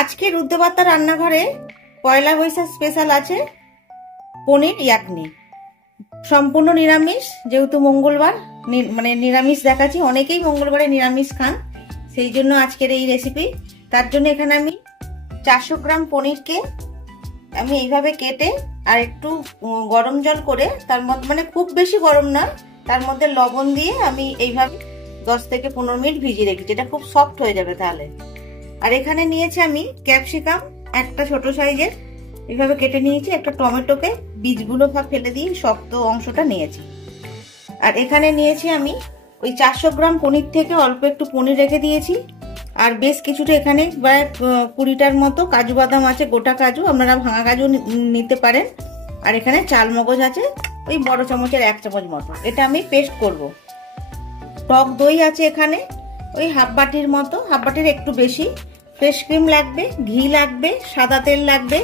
আজকে রুদ্রবার্তা রান্নাঘরে পয়লা বৈশাখ স্পেশাল আছে পনির ইয়াকনি। সম্পূর্ণ নিরামিষ, যেহেতু মঙ্গলবার মানে নিরামিষ দেখাচ্ছি, অনেকেই মঙ্গলবারে নিরামিষ খান, সেই জন্য আজকের এই রেসিপি। তার জন্য এখানে আমি 400 গ্রাম পনিরকে আমি এইভাবে কেটে আর একটু গরম জল করে তার মধ্যে, মানে খুব বেশি গরম না, তার মধ্যে লবণ দিয়ে আমি এইভাবে 10 থেকে 15 মিনিট ভিজিয়ে রেখেছি। এটা খুব সফট হয়ে যাবে তাহলে। আর এখানে নিয়েছি আমি ক্যাপসিকাম একটা ছোট সাইজের, এইভাবে কেটে নিয়েছি। একটা টমেটোকে বীজগুলো সব ফেলে দিয়ে শক্ত অংশটা নিয়েছি। আর এখানে নিয়েছি আমি ওই 400 গ্রাম পনির থেকে অল্প একটু পনির রেখে দিয়েছি। আর বেশ কিছুটা এখানে প্রায় 20টার মতো কাজু বাদাম আছে, গোটা কাজু, আপনারা ভাঙা কাজু নিতে পারেন। আর এখানে চাল মগজ আছে ওই বড় চামচের 1 চামচ মতো, এটা আমি পেস্ট করব। টক দই আছে এখানে ওই হাফ বাটির মতো, হাফ বাটির একটু বেশি। ফ্রেশ ক্রিম লাগবে, ঘি লাগবে, সাদা তেল লাগবে,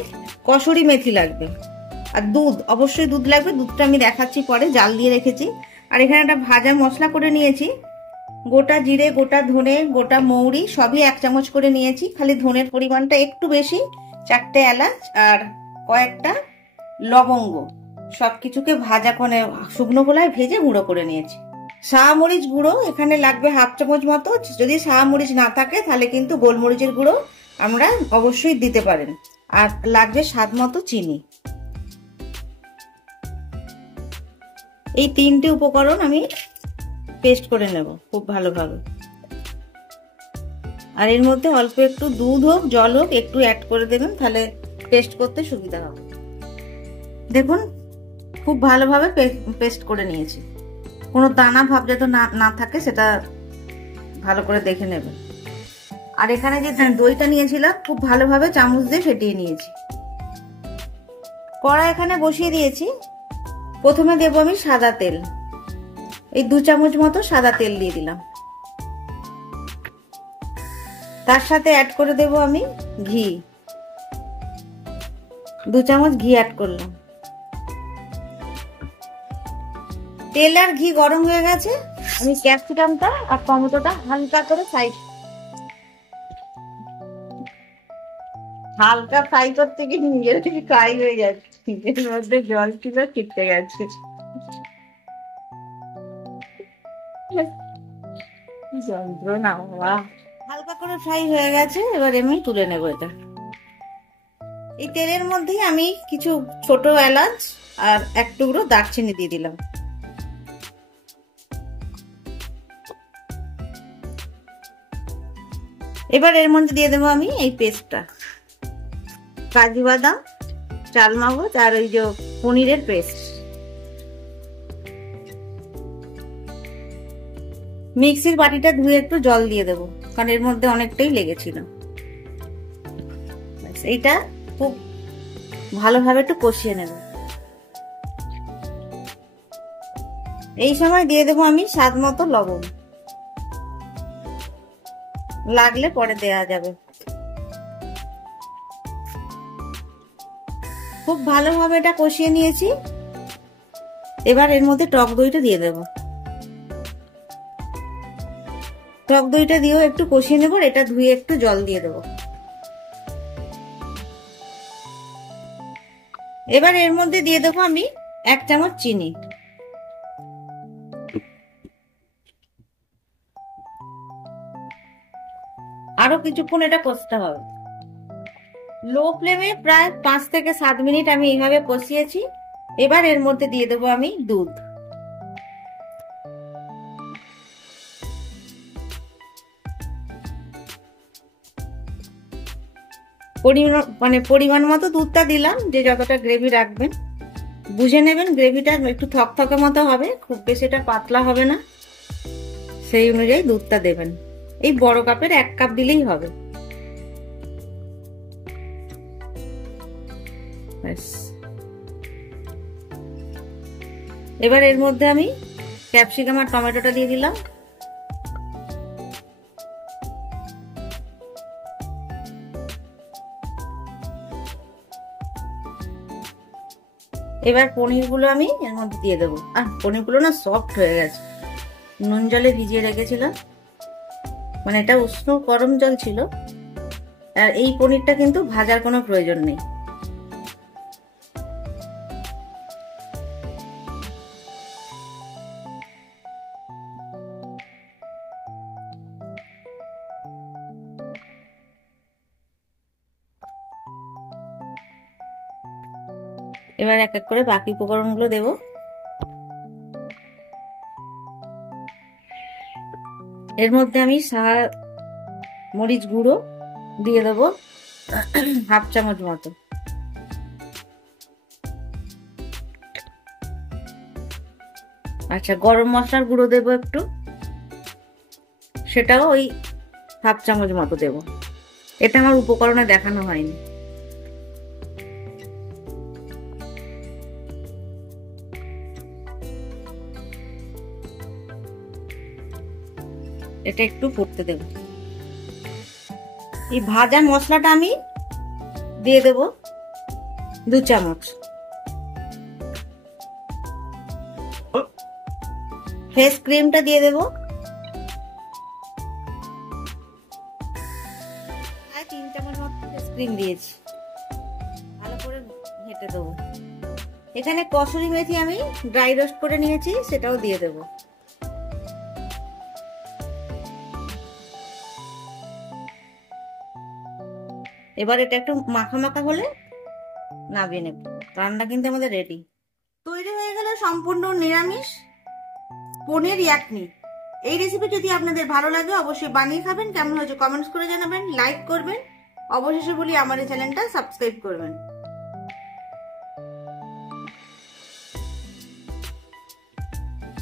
কসুরি মেথি লাগবে, আর দুধ, অবশ্যই দুধ লাগবে। দুধটা আমি দেখাচ্ছি পরে, জাল দিয়ে রেখেছি। আর এখানে একটা ভাজা মশলা করে নিয়েছি, গোটা জিরে, গোটা ধনে, গোটা মৌরি সবই 1 চামচ করে নিয়েছি। খালি ধনের পরিমাণটা একটু বেশি, 4টে এলাচ আর কয়েকটা লবঙ্গ, সবকিছুকে ভাজা করে শুকনো খোলায় ভেজে গুঁড়ো করে নিয়েছি। শাহমরিচ গুঁড়ো এখানে লাগবে হাফ চামচ মতো। যদি শাহমরিচ না থাকে তাহলে কিন্তু গোলমরিচের গুঁড়ো আমরা অবশ্যই দিতে পারেন। আর লাগবে স্বাদ মতো চিনি। এই 3টে উপকরণ আমি পেস্ট করে নেব খুব ভালোভাবে। আর এর মধ্যে অল্প একটু দুধ হোক জল হোক একটু অ্যাড করে দেবেন, তাহলে পেস্ট করতে সুবিধা হবে। দেখুন খুব ভালোভাবে পেস্ট করে নিয়েছি। কোনো দানা ভাব যাতে না থাকে সেটা ভালো করে দেখে নেবেন। আর এখানে যে দইটা নিয়েছিলাম খুব ভালোভাবে চামচ দিয়ে ফেটিয়ে নিয়েছি। কড়া এখানে বসিয়ে দিয়েছি। প্রথমে দেব আমি সাদা তেল, এই 2 চামচ মতো সাদা তেল দিয়ে দিলাম। তার সাথে অ্যাড করে দেব আমি ঘি, 2 চামচ ঘি অ্যাড করলাম। তেল আর ঘি গরম হয়ে গেছে। আমি ক্যাপসিকামটা আর টমেটোটা হালকা করে হালকা ফ্রাই করতে গিয়ে নিজের থেকে ফ্রাই হয়ে যাচ্ছে, এর মধ্যে জল ছিল ছিটকে গেছে। যন্ত্রণা বাবা। হালকা করে ফ্রাই হয়ে গেছে, এবার আমি তুলে নেব এটা। এই তেলের মধ্যেই আমি কিছু ছোট এলাচ আর 1 টুকরো দারচিনি দিয়ে দিলাম। এবার এর মধ্যে দিয়ে দেবো আমি এই পেস্টটা, কাজু বাদাম, চাল মগজ আর ওই যে পনিরের পেস্ট। মিক্সির বাটিটা ধুয়ে একটু জল দিয়ে দেবো, কারণ এর মধ্যে অনেকটাই লেগেছিল। এইটা খুব ভালোভাবে একটু কষিয়ে নেব। এই সময় দিয়ে দেবো আমি স্বাদ মতো লবণ, লাগলে পরে দেয়া যাবে। খুব ভালোভাবে এটা কষিয়ে নিয়েছি। এবার এর মধ্যে টক দইটা দিয়ে দেব। টক দইটা দিয়েও একটু কষিয়ে নেব। এটা ধুয়ে একটু জল দিয়ে দেব। এবার এর মধ্যে দিয়ে দেবো আমি 1 চামচ চিনি। আরো কিছুক্ষণ এটা কষতে হবে। লো ফ্লেমে প্রায় 5 থেকে 7 মিনিট আমি এইভাবে কষিয়েছি। এবার এর মধ্যে দিয়ে দেবো আমি দুধ। পরিমাণ মতো দুধটা দিলাম, যে যতটা গ্রেভি রাখবেন বুঝে নেবেন। গ্রেভিটা একটু থকথকে মতো হবে, খুব বেশি এটা পাতলা হবে না, সেই অনুযায়ী দুধটা দেবেন। এই বড় কাপের 1 কাপ দিলেই হবে। এবার এর মধ্যে আমি ক্যাপসিকাম আর টমেটোটা দিয়ে দিলাম। এবার পনিরগুলো আমি এর মধ্যে দিয়ে দেবো। আর পনিরগুলো না সফট হয়ে গেছে, নুন জলে ভিজিয়ে রেখেছিলাম, মানে এটা উষ্ণ গরম জল ছিল, আর এই পনিরটা কিন্তু ভাজার কোনো প্রয়োজন নেই। এবার এক এক করে বাকি উপকরণগুলো দেব। এর মধ্যে আমি মরিচ গুঁড়ো দিয়ে দেবো 1/2 চামচ মতো। আচ্ছা, গরম মশলার গুঁড়ো দেবো একটু, সেটাও ওই 1/2 চামচ মতো দেব। এটা আমার উপকরণে দেখানো হয়নি। এটা একটু ফুটতে দেব। এই ভাজা মশলাটা আমি দিয়ে দেব 2 চামচ। ফ্রেশ ক্রিমটা দিয়ে দেব 3 চামচ মতো ফ্রেশ ক্রিম দিয়েছি। ভালো করে ঘেটে দেবো। এখানে কসুরি মেথি আমি ড্রাই রোস্ট করে নিয়েছি, সেটাও দিয়ে দেবো। এবার এটা একটু মাখা মাখা হলে নামিয়ে নেব। রান্না কিন্তু আমাদের রেডি। তৈরি হয়ে গেল সম্পূর্ণ নিরামিষ পনির ইয়াকনি। এই রেসিপি যদি আপনাদের ভালো লাগে অবশ্যই বানিয়ে খাবেন। কেমন হয়েছে কমেন্টস করে জানাবেন, লাইক করবেন। অবশেষে বলি আমার এই চ্যানেলটা সাবস্ক্রাইব করবেন।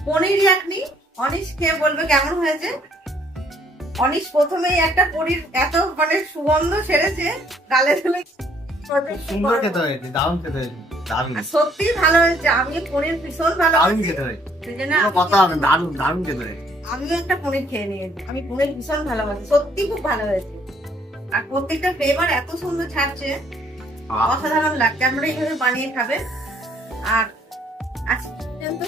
পনির ইয়াকনি অনিশ খেয়ে বলবে কেমন হয়েছে। অনিশ প্রথমেই একটা পনির এত সুগন্ধ ছেড়েছে গালে তুলে, সুন্দর খেতে হয়েছে, দারুণ খেতে হয়েছে, দারুণ সত্যি ভালো হয়েছে। আমি পনির ভীষণ ভালো, দারুণ খেতে হয়েছে, কথা হবে, দারুণ দারুণ খেতে হয়েছে। আমিও একটা পনির খেয়ে নিয়েছি। আমি পনির ভীষণ ভালোবাসি, সত্যি খুব ভালো হয়েছে। আর প্রত্যেকটা ফ্লেভার এত সুন্দর ছাড়ছে, অসাধারণ লাগছে। আপনারা এইভাবে বানিয়ে খাবেন। আর আজকে পর্যন্ত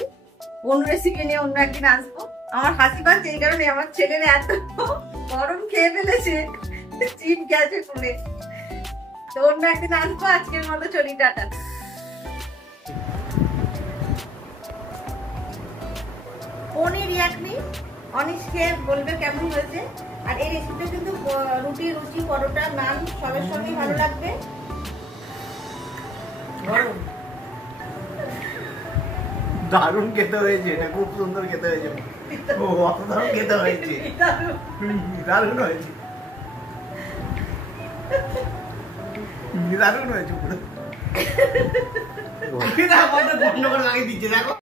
অন্য রেসিপি নিয়ে অন্য একদিন আসবো। আমার হাসি পাচ্ছে এই কারণে, আমার ছেলেরা এত গরম খেয়ে ফেলেছে, চিপ গেছে পুরে। তো অন্য একদিন আসবো। আজকের মতো চলি, টাটা। পনির ইয়াকনি অনিশ খেয়ে বলবে কেমন হয়েছে। আর এই রেসিপিটা কিন্তু রুটি, লুচি, পরোটা, নান সবের সঙ্গেই ভালো লাগবে। দারুণ খেতে হয়েছে, এটা খুব সুন্দর খেতে হয়েছে, অসাধারণ খেতে হয়েছে, দারুণ হয়েছে, দারুণ হয়েছে পুরো। বন্ধ করে লাগিয়ে দিচ্ছে দেখো।